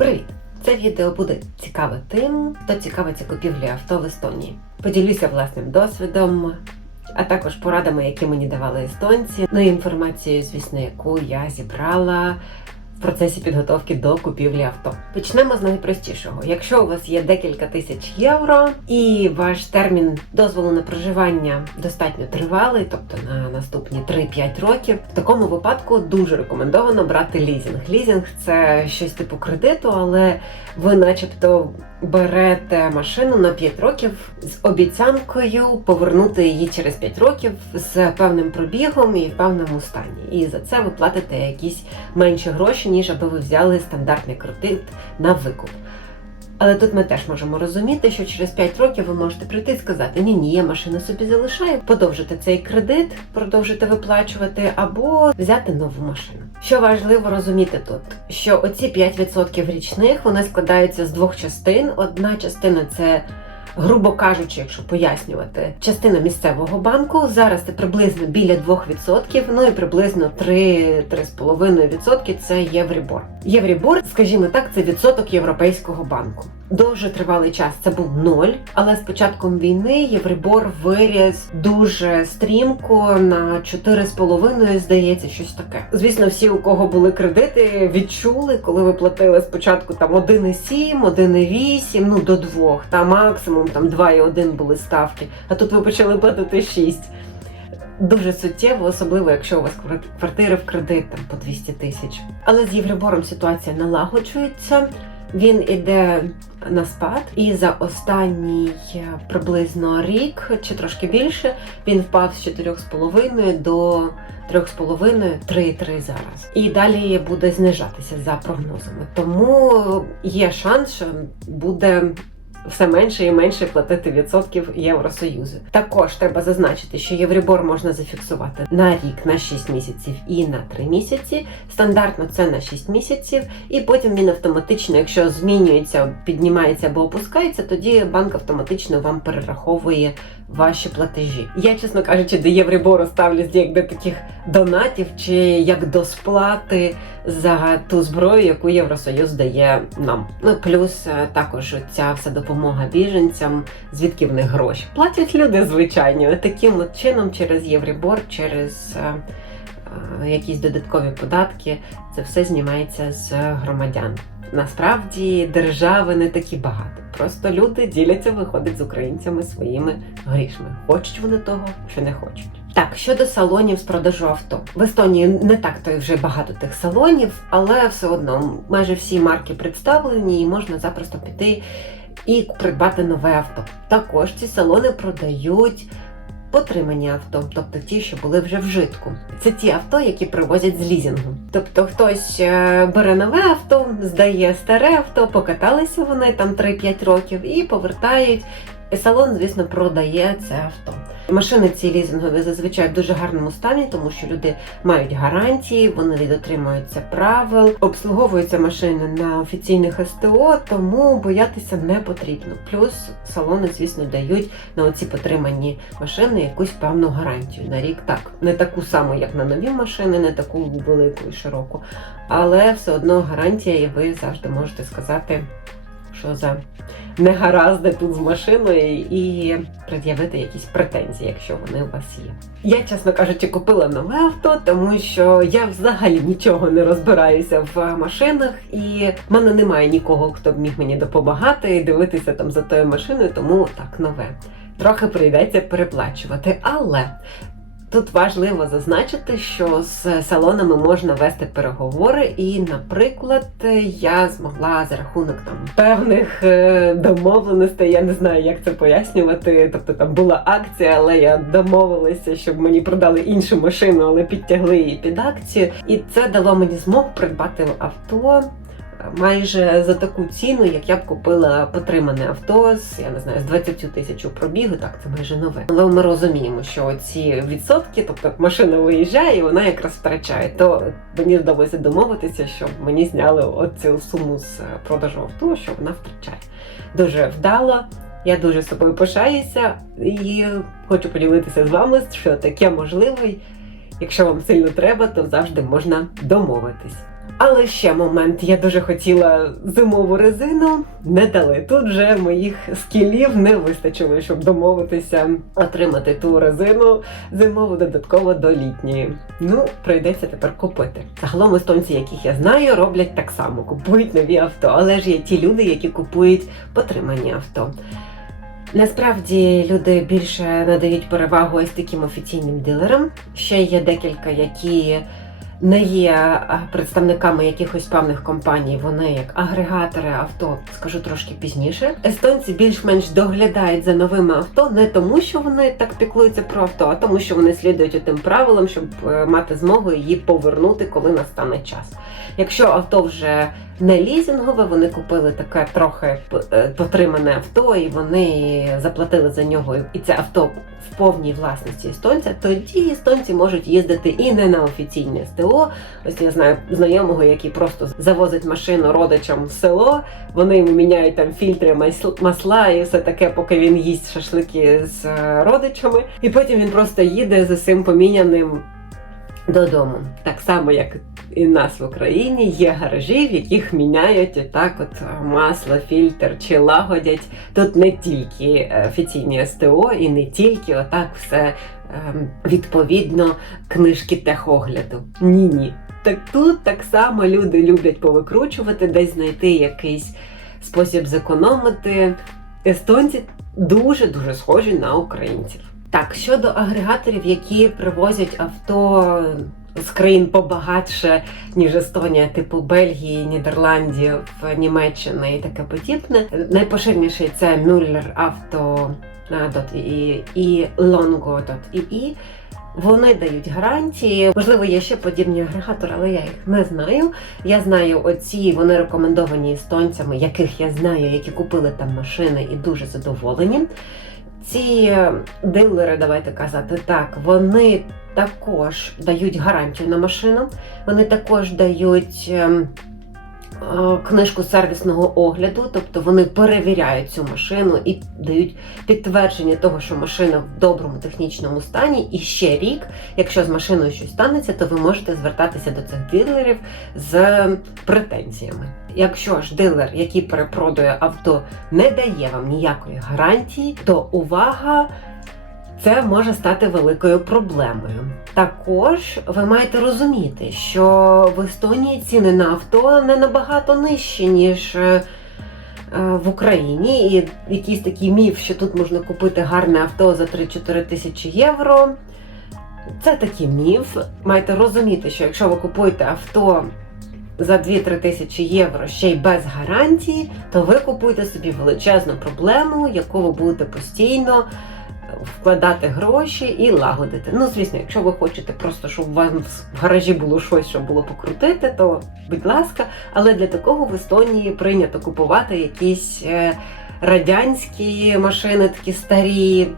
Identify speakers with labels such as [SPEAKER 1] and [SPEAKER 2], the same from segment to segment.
[SPEAKER 1] Привіт! Це відео буде цікаве тим, хто цікавиться купівлею авто в Естонії. Поділюся власним досвідом, а також порадами, які мені давали естонці, ну і інформацією, звісно, яку я зібрала процесі підготовки до купівлі авто. Почнемо з найпростішого. Якщо у вас є декілька тисяч євро і ваш термін дозволу на проживання достатньо тривалий, тобто на наступні 3-5 років, в такому випадку дуже рекомендовано брати лізінг. Лізінг це щось типу кредиту, але ви, начебто, берете машину на 5 років з обіцянкою повернути її через 5 років з певним пробігом і в певному стані. І за це ви платите якісь менші гроші, ніж аби ви взяли стандартний кредит на викуп. Але тут ми теж можемо розуміти, що через 5 років ви можете прийти і сказати: ні, ні, я машину собі залишаю, подовжити цей кредит, продовжити виплачувати або взяти нову машину. Що важливо розуміти тут, що оці 5% річних вони складаються з двох частин. Одна частина це. Грубо кажучи, якщо пояснювати, частина місцевого банку зараз це приблизно біля 2%, ну і приблизно 3-3,5% це Єврібор. Єврібор, скажімо так, це відсоток європейського банку. Дуже тривалий час це був ноль, але з початком війни Єврибор виріс дуже стрімко на 4,5, здається, щось таке. Звісно, всі, у кого були кредити, відчули, коли ви платили спочатку там 1,7, 1,8, ну до 2, та максимум там 2,1 були ставки. А тут ви почали платити 6. Дуже суттєво, особливо якщо у вас квартири в кредит там по 200 тисяч. Але з Євробором ситуація налагоджується. Він іде на спад, і за останній е, приблизно рік чи трошки більше він впав з 4,5 до 3,5-3,3 зараз. І далі буде знижатися за прогнозами. Тому є шанс, що буде все менше і менше платити відсотків Євросоюзу. Також треба зазначити, що Єврібор можна зафіксувати на рік, на 6 місяців і на 3 місяці. Стандартно це на 6 місяців, і потім він автоматично, якщо змінюється, піднімається або опускається, тоді банк автоматично вам перераховує ваші платежі. Я, чесно кажучи, до Єврибору ставлюсь як до таких донатів чи як до сплати за ту зброю, яку Євросоюз дає нам. Ну плюс е, також ця вся допомога біженцям, звідки в них гроші. Платять люди звичайні, таким от чином через Єврибор, через. е, е, Якісь додаткові податки, це все знімається з громадян. Насправді держави не такі багато. Просто люди діляться, виходить з українцями своїми грішми. Хочуть вони того, чи не хочуть. Так, щодо салонів з продажу авто в Естонії не так то й вже багато тих салонів, але все одно майже всі марки представлені, і можна запросто піти і придбати нове авто. Також ці салони продають. Потримані авто, тобто ті, що були вже вжитку. Це ті авто, які привозять з лізінгу. Тобто хтось е, бере нове авто, здає старе авто, покаталися вони там 3-5 років і повертають. І салон, звісно, продає це авто. Машини ці лізингові зазвичай в дуже гарному стані, тому що люди мають гарантії, вони дотримуються правил, обслуговуються машини на офіційних СТО, тому боятися не потрібно. Плюс салони, звісно, дають на оці потримані машини якусь певну гарантію на рік. Так, не таку саму, як на нові машини, не таку велику і широку, але все одно гарантія, і ви завжди можете сказати. Що за негаразди тут з машиною і пред'явити якісь претензії, якщо вони у вас є. Я, чесно кажучи, купила нове авто, тому що я взагалі нічого не розбираюся в машинах, і в мене немає нікого, хто б міг мені допомагати і дивитися там за тою машиною, тому так нове. Трохи прийдеться переплачувати, але Тут важливо зазначити, що з салонами можна вести переговори, і, наприклад, я змогла за рахунок там певних е, домовленостей, я не знаю, як це пояснювати. Тобто там була акція, але я домовилася, щоб мені продали іншу машину, але підтягли її під акцію. І це дало мені змогу придбати авто майже за таку ціну, як я б купила потримане авто з я не знаю з 20 тисяч пробігу. Так це майже нове. Але ми розуміємо, що ці відсотки, тобто машина виїжджає, і вона якраз втрачає. То мені вдалося домовитися, щоб мені зняли оцю суму з продажу авто, що вона втрачає. Дуже вдало. Я дуже собою пишаюся і хочу поділитися з вами, що таке можливо. Якщо вам сильно треба, то завжди можна домовитись. Але ще момент, я дуже хотіла зимову резину, не дали. Тут вже моїх скілів не вистачило, щоб домовитися отримати ту резину зимову додатково до літньої. Ну, прийдеться тепер купити. Загалом естонці, яких я знаю, роблять так само, купують нові авто, але ж є ті люди, які купують потримані авто. Насправді люди більше надають перевагу ось таким офіційним дилерам. Ще є декілька, які не є представниками якихось певних компаній. Вони як агрегатори авто, скажу трошки пізніше. Естонці більш-менш доглядають за новими авто не тому, що вони так піклуються про авто, а тому, що вони слідують тим правилам, щоб е, мати змогу її повернути, коли настане час. Якщо авто вже не лізингове, вони купили таке трохи е, потримане авто, і вони заплатили за нього, і це авто в повній власності естонця, тоді естонці можуть їздити і не на офіційне СТО. Ось я знаю знайомого, який просто завозить машину родичам в село. Вони йому міняють там фільтри, масл- масла і все таке, поки він їсть шашлики з е, родичами. І потім він просто їде з усім поміняним додому. Так само, як і нас в Україні є гаражі, в яких міняють отак от масло, фільтр чи лагодять. Тут не тільки е, офіційні СТО і не тільки отак все ем, відповідно книжки техогляду. Ні, ні. Так тут так само люди люблять повикручувати, десь знайти якийсь спосіб зекономити. Естонці дуже дуже схожі на українців. Так, щодо агрегаторів, які привозять авто з країн побагатше, ніж Естонія, типу Бельгії, Нідерландів, Німеччини і таке подібне. Найпоширеніший це Müller Auto і, Longo.ii. Вони дають гарантії. Можливо, є ще подібні агрегатори, але я їх не знаю. Я знаю оці, вони рекомендовані естонцями, яких я знаю, які купили там машини і дуже задоволені. Ці дилери, давайте казати так, вони також дають гарантію на машину, вони також дають ем, е, книжку сервісного огляду, тобто вони перевіряють цю машину і дають підтвердження того, що машина в доброму технічному стані. І ще рік, якщо з машиною щось станеться, то ви можете звертатися до цих дилерів з претензіями. Якщо ж дилер, який перепродує авто, не дає вам ніякої гарантії, то увага! Це може стати великою проблемою. Також ви маєте розуміти, що в Естонії ціни на авто не набагато нижчі, ніж е, е, в Україні. І якийсь такий міф, що тут можна купити гарне авто за 3-4 тисячі євро. Це такий міф. Маєте розуміти, що якщо ви купуєте авто за 2-3 тисячі євро ще й без гарантії, то ви купуєте собі величезну проблему, яку ви будете постійно вкладати гроші і лагодити. Ну, звісно, якщо ви хочете просто, щоб вас в гаражі було щось, що було покрутити, то будь ласка, але для такого в Естонії прийнято купувати якісь е, радянські машини, такі старі.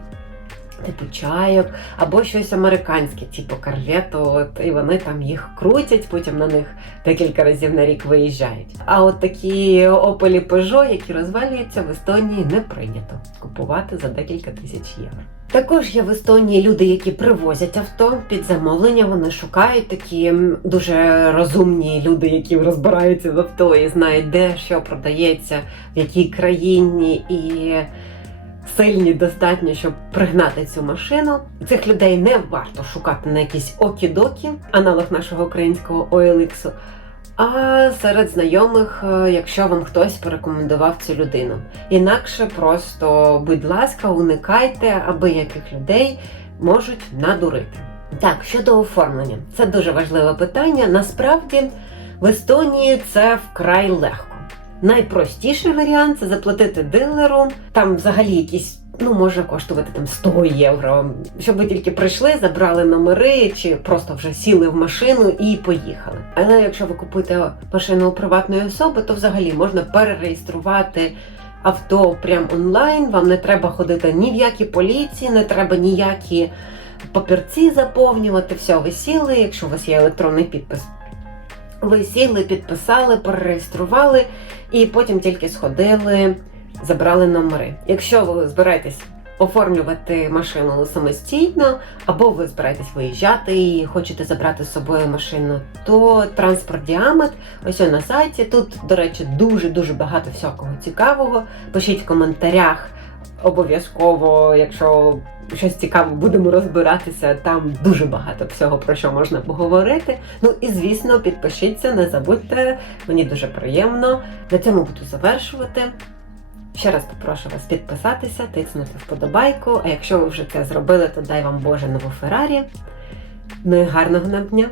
[SPEAKER 1] Типу чайок, або щось американське, типу карвету, от, і вони там їх крутять, потім на них декілька разів на рік виїжджають. А от такі опелі Peugeot, які розвалюються, в Естонії не прийнято купувати за декілька тисяч євро. Також є в Естонії люди, які привозять авто під замовлення. Вони шукають такі дуже розумні люди, які розбираються в авто і знають, де що продається, в якій країні і сильні достатньо, щоб пригнати цю машину. Цих людей не варто шукати на якісь окі-докі, аналог нашого українського OLX, а серед знайомих, е, якщо вам хтось порекомендував цю людину. Інакше просто, будь ласка, уникайте, аби яких людей можуть надурити. Так, щодо оформлення, це дуже важливе питання. Насправді в Естонії це вкрай легко. Найпростіший варіант це заплатити дилеру. Там взагалі якісь. Ну, може коштувати там 100 євро, щоб ви тільки прийшли, забрали номери чи просто вже сіли в машину і поїхали. Але якщо ви купуєте машину у приватної особи, то взагалі можна перереєструвати авто прямо онлайн. Вам не треба ходити ні в які поліції, не треба ніякі папірці заповнювати. Все, ви сіли, якщо у вас є електронний підпис. Ви сіли, підписали, перереєстрували і потім тільки сходили, забрали номери. Якщо ви збираєтесь оформлювати машину самостійно, або ви збираєтесь виїжджати і хочете забрати з собою машину, то транспорт Діамет ось на сайті. Тут, до речі, дуже-дуже багато всякого цікавого. Пишіть в коментарях. Обов'язково, якщо щось цікаве, будемо розбиратися. Там дуже багато всього про що можна поговорити. Ну і звісно, підпишіться, не забудьте. Мені дуже приємно. На цьому буду завершувати. Ще раз попрошу вас підписатися, тиснути вподобайку. А якщо ви вже це зробили, то дай вам Боже нову Феррарі. Ну і гарного нам дня!